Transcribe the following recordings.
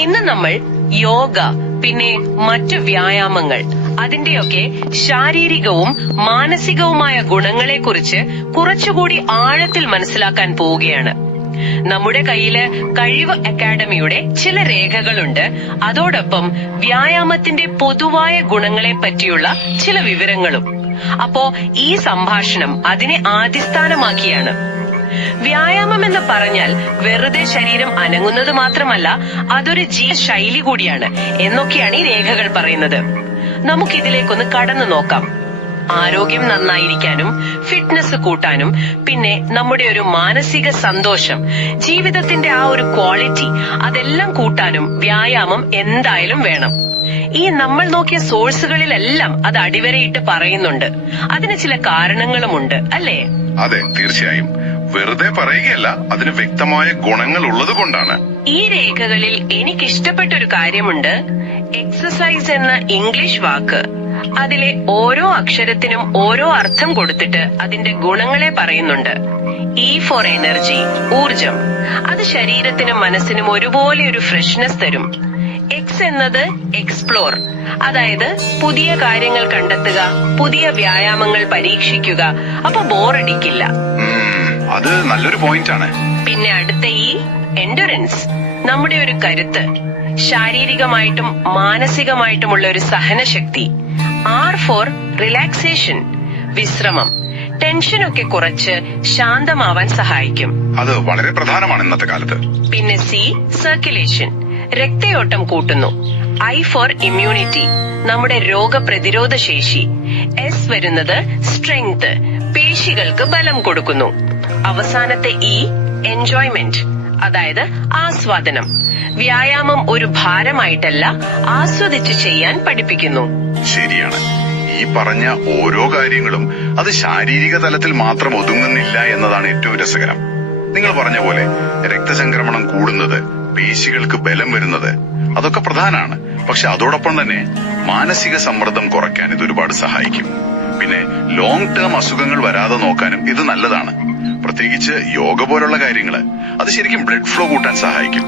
ഇന്ന് നമ്മൾ യോഗ, പിന്നെ മറ്റു വ്യായാമങ്ങൾ, അതിന്റെയൊക്കെ ശാരീരികവും മാനസികവുമായ ഗുണങ്ങളെക്കുറിച്ച് കുറച്ചുകൂടി ആഴത്തിൽ മനസ്സിലാക്കാൻ പോവുകയാണ്. നമ്മുടെ കയ്യില് കഴിവ് അക്കാഡമിയുടെ ചില രേഖകളുണ്ട്. അതോടൊപ്പം വ്യായാമത്തിന്റെ പൊതുവായ ഗുണങ്ങളെ പറ്റിയുള്ള ചില വിവരങ്ങളും. അപ്പോ ഈ സംഭാഷണം അതിനെ അടിസ്ഥാനമാക്കിയാണ്. വ്യായാമം എന്ന് പറഞ്ഞാൽ വെറുതെ ശരീരം അനങ്ങുന്നത് മാത്രമല്ല, അതൊരു ശൈലി കൂടിയാണ് എന്നൊക്കെയാണ് ഈ രേഖകൾ പറയുന്നത്. നമുക്കിതിലേക്കൊന്ന് കടന്നു നോക്കാം. ആരോഗ്യം നന്നായിരിക്കാനും ഫിറ്റ്നസ് കൂട്ടാനും പിന്നെ നമ്മുടെ ഒരു മാനസിക സന്തോഷം, ജീവിതത്തിന്റെ ആ ഒരു ക്വാളിറ്റി, അതെല്ലാം കൂട്ടാനും വ്യായാമം എന്തായാലും വേണം. ഈ നമ്മൾ നോക്കിയ സോഴ്സുകളിലെല്ലാം അത് അടിവരയിട്ട് പറയുന്നുണ്ട്. അതിന് ചില കാരണങ്ങളുമുണ്ട്, അല്ലേ? അതെ, തീർച്ചയായും. വെറുതെ പറയുകയല്ല, അതിന് വ്യക്തമായ ഗുണങ്ങൾ ഉള്ളത് കൊണ്ടാണ്. ഈ രേഖകളിൽ എനിക്കിഷ്ടപ്പെട്ട ഒരു കാര്യമുണ്ട്. എക്സസൈസ് എന്ന ഇംഗ്ലീഷ് വാക്ക്, അതിലെ ഓരോ അക്ഷരത്തിനും ഓരോ അർത്ഥം കൊടുത്തിട്ട് അതിന്റെ ഗുണങ്ങളെ പറയുന്നുണ്ട്. ഇ ഫോർ എനർജി, ഊർജം. അത് ശരീരത്തിനും മനസ്സിനും ഒരുപോലെ ഒരു ഫ്രഷ്നെസ് തരും. എക്സ് എന്നത് എക്സ്പ്ലോർ, അതായത് പുതിയ കാര്യങ്ങൾ കണ്ടെത്തുക, പുതിയ വ്യായാമങ്ങൾ പരീക്ഷിക്കുക. അപ്പൊ ബോറടിക്കില്ല. അത് നല്ലൊരു പോയിന്റ് ആണ്. പിന്നെ അടുത്ത ഈ എൻഡുറൻസ്, നമ്മുടെ ഒരു കരുത്ത്, ശാരീരികമായിട്ടും മാനസികമായിട്ടുമുള്ള ഒരു സഹനശക്തി. ആർ ഫോർ റിലാക്സേഷൻ, വിശ്രമം. ടെൻഷനൊക്കെ കുറച്ച് ശാന്തമാവാൻ സഹായിക്കും. അത് വളരെ പ്രധാനമാണ് ഇന്നത്തെ കാലത്ത്. പിന്നെ സി, സർക്കുലേഷൻ, രക്തയോട്ടം കൂട്ടുന്നു. ഐ ഫോർ ഇമ്മ്യൂണിറ്റി, നമ്മുടെ രോഗപ്രതിരോധ ശേഷി. എസ് വരുന്നത് സ്ട്രെങ്ത്, പേശികൾക്ക് ബലം കൊടുക്കുന്നു. അവസാനത്തെ ഇ, എൻജോയ്മെന്റ്, അതായത് ആസ്വാദനം. വ്യായാമം ഒരു ഭാരമായിട്ടല്ല, ആസ്വദിച്ച് ചെയ്യാൻ പഠിപ്പിക്കുന്നു. ശരിയാണ്. ഈ പറഞ്ഞ ഓരോ കാര്യങ്ങളും അത് ശാരീരിക തലത്തിൽ മാത്രം ഒതുങ്ങുന്നില്ല എന്നതാണ് ഏറ്റവും രസകരം. നിങ്ങൾ പറഞ്ഞ പോലെ രക്തചംക്രമണം കൂടുന്നത്, പേശികൾക്ക് ബലം വരുന്നത്, അതൊക്കെ പ്രധാനമാണ്. പക്ഷെ അതോടൊപ്പം തന്നെ മാനസിക സമ്മർദ്ദം കുറയ്ക്കാൻ ഇത് ഒരുപാട് സഹായിക്കും. പിന്നെ ലോങ് ടേം അസുഖങ്ങൾ വരാതെ നോക്കാനും ഇത് നല്ലതാണ്. പ്രത്യേകിച്ച് യോഗ പോലുള്ള കാര്യങ്ങള് അത് ശരിക്കും ബ്ലഡ് ഫ്ലോ കൂട്ടാൻ സഹായിക്കും.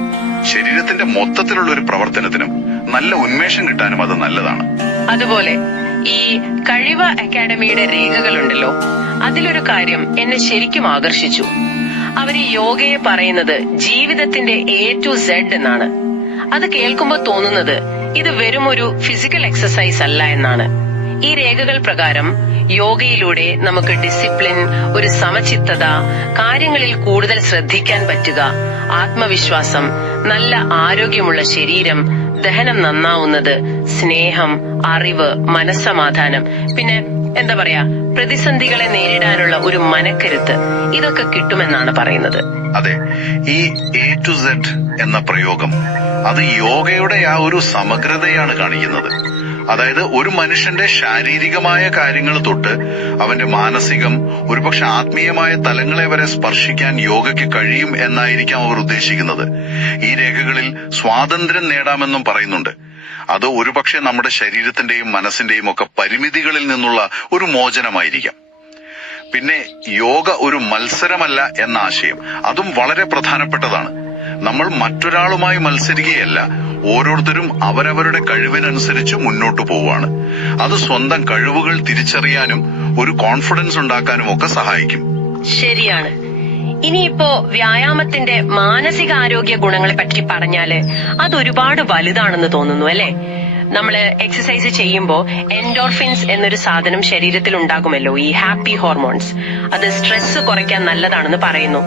ശരീരത്തിന്റെ മൊത്തത്തിലുള്ള ഒരു പ്രവർത്തനത്തിനും നല്ല ഉന്മേഷം കിട്ടാനും അത് നല്ലതാണ്. അതുപോലെ ഈ കഴിവ് അക്കാഡമിയുടെ രേഖകളുണ്ടല്ലോ, അതിലൊരു കാര്യം എന്നെ ശരിക്കും ആകർഷിച്ചു. അവര് യോഗയെ പറയുന്നത് ജീവിതത്തിന്റെ A to Z എന്നാണ്. അത് കേൾക്കുമ്പോൾ തോന്നുന്നത് ഇത് വെറും ഒരു ഫിസിക്കൽ എക്സസൈസ് അല്ല എന്നാണ്. ഈ രേഖകൾ പ്രകാരം യോഗയിലൂടെ നമുക്ക് ഡിസിപ്ലിൻ, ഒരു സമചിത്തത, കാര്യങ്ങളിൽ കൂടുതൽ ശ്രദ്ധിക്കാൻ പറ്റുക, ആത്മവിശ്വാസം, നല്ല ആരോഗ്യമുള്ള ശരീരം, ദഹനം നന്നാവുന്നത്, സ്നേഹം, അറിവ്, മനസ്സമാധാനം, പിന്നെ എന്താ പറയാ, പ്രതിസന്ധികളെ നേരിടാനുള്ള ഒരു മനക്കരുത്ത്, ഇതൊക്കെ കിട്ടുമെന്നാണ് പറയുന്നത്. അതെ, ഈ A to Z എന്ന പ്രയോഗം അത് യോഗയുടെ ആ ഒരു സമഗ്രതയാണ് കാണിക്കുന്നത്. അതായത് ഒരു മനുഷ്യന്റെ ശാരീരികമായ കാര്യങ്ങൾ തൊട്ട് അവന്റെ മാനസികം, ഒരുപക്ഷെ ആത്മീയമായ തലങ്ങളെ വരെ സ്പർശിക്കാൻ യോഗയ്ക്ക് കഴിയും എന്നായിരിക്കാം അവർ ഉദ്ദേശിക്കുന്നത്. ഈ രേഖകളിൽ സ്വാതന്ത്ര്യം നേടാമെന്നും പറയുന്നുണ്ട്. അത് ഒരുപക്ഷെ നമ്മുടെ ശരീരത്തിന്റെയും മനസ്സിന്റെയും ഒക്കെ പരിമിതികളിൽ നിന്നുള്ള ഒരു മോചനമായിരിക്കാം. പിന്നെ യോഗ ഒരു മത്സരമല്ല എന്ന ആശയം, അതും വളരെ പ്രധാനപ്പെട്ടതാണ്. നമ്മൾ മറ്റൊരാളുമായി മത്സരിക്കുകയല്ല, ഓരോരുത്തരും അവരവരുടെ കഴിവിനനുസരിച്ച് മുന്നോട്ടു പോവുകയാണ്. അത് സ്വന്തം കഴിവുകൾ തിരിച്ചറിയാനും ഒരു കോൺഫിഡൻസ് ഉണ്ടാക്കാനും ഒക്കെ സഹായിക്കും. ശരിയാണ്. ഇനിയിപ്പോ വ്യായാമത്തിന്റെ മാനസികാരോഗ്യ ഗുണങ്ങളെ പറ്റി പറഞ്ഞാല് അതൊരുപാട് വലുതാണെന്ന് തോന്നുന്നു, അല്ലെ? നമ്മള് എക്സസൈസ് ചെയ്യുമ്പോ എൻഡോർഫിൻസ് എന്നൊരു സാധനം ശരീരത്തിൽ ഉണ്ടാകുമല്ലോ, ഈ ഹാപ്പി ഹോർമോൺസ്. അത് സ്ട്രെസ് കുറയ്ക്കാൻ നല്ലതാണെന്ന് പറയുന്നു.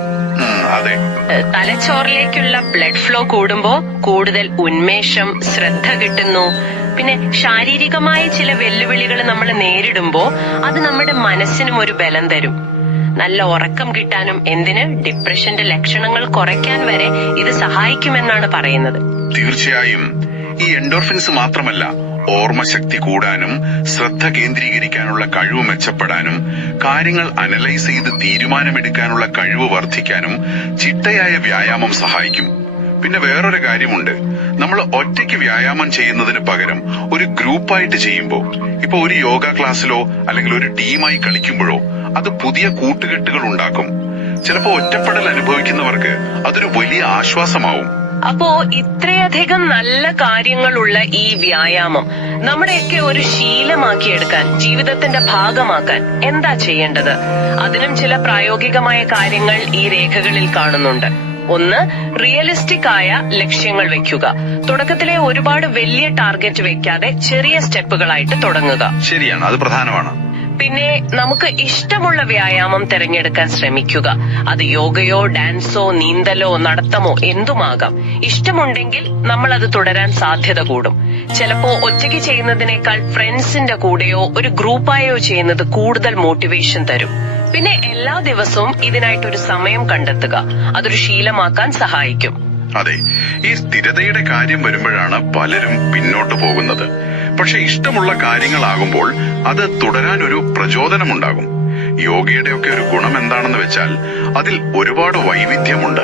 തലച്ചോറിലേക്കുള്ള ബ്ലഡ് ഫ്ലോ കൂടുമ്പോ കൂടുതൽ ഉന്മേഷം, ശ്രദ്ധ കിട്ടുന്നു. പിന്നെ ശാരീരികമായ ചില വെല്ലുവിളികൾ നമ്മൾ നേരിടുമ്പോ അത് നമ്മുടെ മനസ്സിനും ഒരു ബലം തരും. നല്ല ഉറക്കം കിട്ടാനും ഡിപ്രഷന്റെ ലക്ഷണങ്ങൾ കുറയ്ക്കാൻ വരെ ഇത് സഹായിക്കുമെന്നാണ് പറയുന്നത്. തീർച്ചയായും. ഈ എൻഡോർഫിൻസ് മാത്രമല്ല, ഓർമ്മശക്തി കൂടാനും ശ്രദ്ധ കേന്ദ്രീകരിക്കാനുള്ള കഴിവ് മെച്ചപ്പെടാനും കാര്യങ്ങൾ അനലൈസ് ചെയ്ത് തീരുമാനമെടുക്കാനുള്ള കഴിവ് വർദ്ധിക്കാനും ചിട്ടയായ വ്യായാമം സഹായിക്കും. പിന്നെ വേറൊരു കാര്യമുണ്ട്, നമ്മൾ ഒറ്റയ്ക്ക് വ്യായാമം ചെയ്യുന്നതിന് പകരം ഒരു ഗ്രൂപ്പായിട്ട് ചെയ്യുമ്പോൾ, ഇപ്പൊ ഒരു യോഗ ക്ലാസ്സിലോ അല്ലെങ്കിൽ ഒരു ടീമായി കളിക്കുമ്പോഴോ അത് പുതിയ കൂട്ടുകെട്ടുകൾ ഉണ്ടാക്കും. ചിലപ്പോ ഒറ്റപ്പെടൽ അനുഭവിക്കുന്നവർക്ക് അതൊരു വലിയ ആശ്വാസമാവും. അപ്പോ ഇത്രയധികം നല്ല കാര്യങ്ങളുള്ള ഈ വ്യായാമം നമ്മുടെയൊക്കെ ഒരു ശീലമാക്കിയെടുക്കാൻ, ജീവിതത്തിന്റെ ഭാഗമാക്കാൻ എന്താ ചെയ്യേണ്ടത്? അതിനും ചില പ്രായോഗികമായ കാര്യങ്ങൾ ഈ രേഖകളിൽ കാണുന്നുണ്ട്. ഒന്ന്, റിയലിസ്റ്റിക് ആയ ലക്ഷ്യങ്ങൾ വെക്കുക. തുടക്കത്തിലെ ഒരുപാട് വലിയ ടാർഗറ്റ് വെക്കാതെ ചെറിയ സ്റ്റെപ്പുകളായിട്ട് തുടങ്ങുക. ശരിയാണ്, അത് പ്രധാനമാണ്. പിന്നെ നമുക്ക് ഇഷ്ടമുള്ള വ്യായാമം തിരഞ്ഞെടുക്കാൻ ശ്രമിക്കുക. അത് യോഗയോ ഡാൻസോ നീന്തലോ നടത്തമോ എന്തുമാകാം. ഇഷ്ടമുണ്ടെങ്കിൽ നമ്മൾ അത് തുടരാൻ സാധ്യത കൂടും. ചിലപ്പോ ഒറ്റയ്ക്ക് ചെയ്യുന്നതിനേക്കാൾ ഫ്രണ്ട്സിന്റെ കൂടെയോ ഒരു ഗ്രൂപ്പായോ ചെയ്യുന്നത് കൂടുതൽ മോട്ടിവേഷൻ തരും. പിന്നെ എല്ലാ ദിവസവും ഇതിനായിട്ടൊരു സമയം കണ്ടെത്തുക. അതൊരു ശീലമാക്കാൻ സഹായിക്കും. അതെ, ഈ സ്ഥിരതയുടെ കാര്യം വരുമ്പോഴാണ് പലരും പിന്നോട്ട് പോകുന്നത്. പക്ഷെ ഇഷ്ടമുള്ള കാര്യങ്ങളാകുമ്പോൾ അത് തുടരാൻ ഒരു പ്രചോദനമുണ്ടാകും. യോഗയുടെയൊക്കെ ഒരു ഗുണം എന്താണെന്ന് വെച്ചാൽ അതിൽ ഒരുപാട് വൈവിധ്യമുണ്ട്.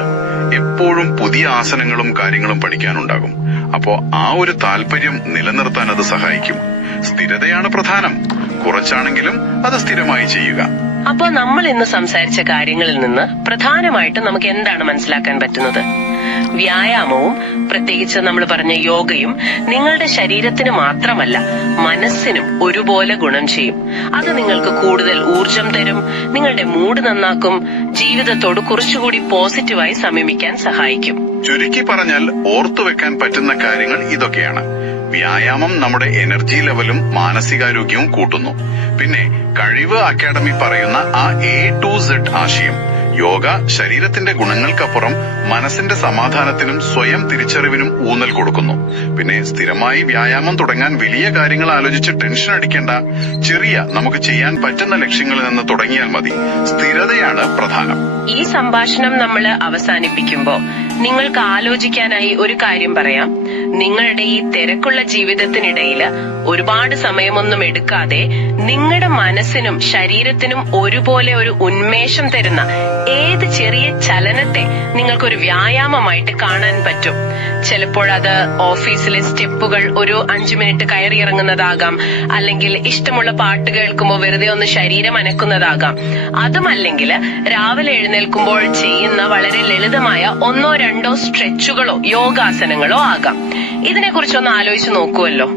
എപ്പോഴും പുതിയ ആസനങ്ങളും കാര്യങ്ങളും പഠിക്കാനുണ്ടാകും. അപ്പോ ആ ഒരു താല്പര്യം നിലനിർത്താൻ അത് സഹായിക്കും. സ്ഥിരതയാണ് പ്രധാനം. കുറച്ചാണെങ്കിലും അത് സ്ഥിരമായി ചെയ്യുക. അപ്പോ നമ്മൾ ഇന്ന് സംസാരിച്ച കാര്യങ്ങളിൽ നിന്ന് പ്രധാനമായിട്ട് നമുക്ക് എന്താണ് മനസ്സിലാക്കാൻ പറ്റുന്നത്? വ്യായാമവും പ്രത്യേകിച്ച് നമ്മൾ പറഞ്ഞ യോഗയും നിങ്ങളുടെ ശരീരത്തിന് മാത്രമല്ല മനസ്സിനും ഒരുപോലെ ഗുണം ചെയ്യും. അത് നിങ്ങൾക്ക് കൂടുതൽ ഊർജം തരും, നിങ്ങളുടെ മൂഡ് നന്നാക്കും, ജീവിതത്തോട് കുറച്ചുകൂടി പോസിറ്റീവായി സമീപിക്കാൻ സഹായിക്കും. ചുരുക്കി പറഞ്ഞാൽ ഓർത്തുവെക്കാൻ പറ്റുന്ന കാര്യങ്ങൾ ഇതൊക്കെയാണ്. വ്യായാമം നമ്മുടെ എനർജി ലെവലും മാനസികാരോഗ്യവും കൂട്ടുന്നു. പിന്നെ കഴിവ് അക്കാദമി പറയുന്ന ആ A to Z ആശയം, യോഗ ശരീരത്തിന്റെ ഗുണങ്ങൾക്കപ്പുറം മനസ്സിന്റെ സമാധാനത്തിനും സ്വയം തിരിച്ചറിവിനും ഊന്നൽ കൊടുക്കുന്നു. പിന്നെ സ്ഥിരമായി വ്യായാമം തുടങ്ങാൻ വലിയ കാര്യങ്ങൾ ആലോചിച്ച് ടെൻഷൻ അടിക്കേണ്ട. ചെറിയ നമുക്ക് ചെയ്യാൻ പറ്റുന്ന ലക്ഷ്യങ്ങളിൽ നിന്ന് തുടങ്ങിയാൽ മതി. സ്ഥിരതയാണ് പ്രധാനം. ഈ സംഭാഷണം നമ്മൾ അവസാനിപ്പിക്കുമ്പോ നിങ്ങൾക്ക് ആലോചിക്കാനായി ഒരു കാര്യം പറയാം. നിങ്ങളുടെ ഈ തിരക്കുള്ള ജീവിതത്തിനിടയിൽ ഒരുപാട് സമയമൊന്നും എടുക്കാതെ നിങ്ങളുടെ മനസ്സിനും ശരീരത്തിനും ഒരുപോലെ ഒരു ഉന്മേഷം തരുന്ന ഏത് ചെറിയ ചലനത്തെ നിങ്ങൾക്കൊരു വ്യായാമമായിട്ട് കാണാൻ പറ്റും. ചിലപ്പോഴത് ഓഫീസിലെ സ്റ്റെപ്പുകൾ ഒരു 5 മിനിറ്റ് കയറിയിറങ്ങുന്നതാകാം, അല്ലെങ്കിൽ ഇഷ്ടമുള്ള പാട്ട് കേൾക്കുമ്പോൾ വെറുതെ ഒന്ന് ശരീരം അനക്കുന്നതാകാം. അതുമല്ലെങ്കിൽ രാവിലെ എഴുന്നേൽക്കുമ്പോൾ ചെയ്യുന്ന വളരെ ലളിതമായ 1-2 സ്ട്രെച്ചുകളോ യോഗാസനങ്ങളോ ആകാം. ഇതിനെക്കുറിച്ചൊന്ന് ആലോചിച്ച് നോക്കുമല്ലോ.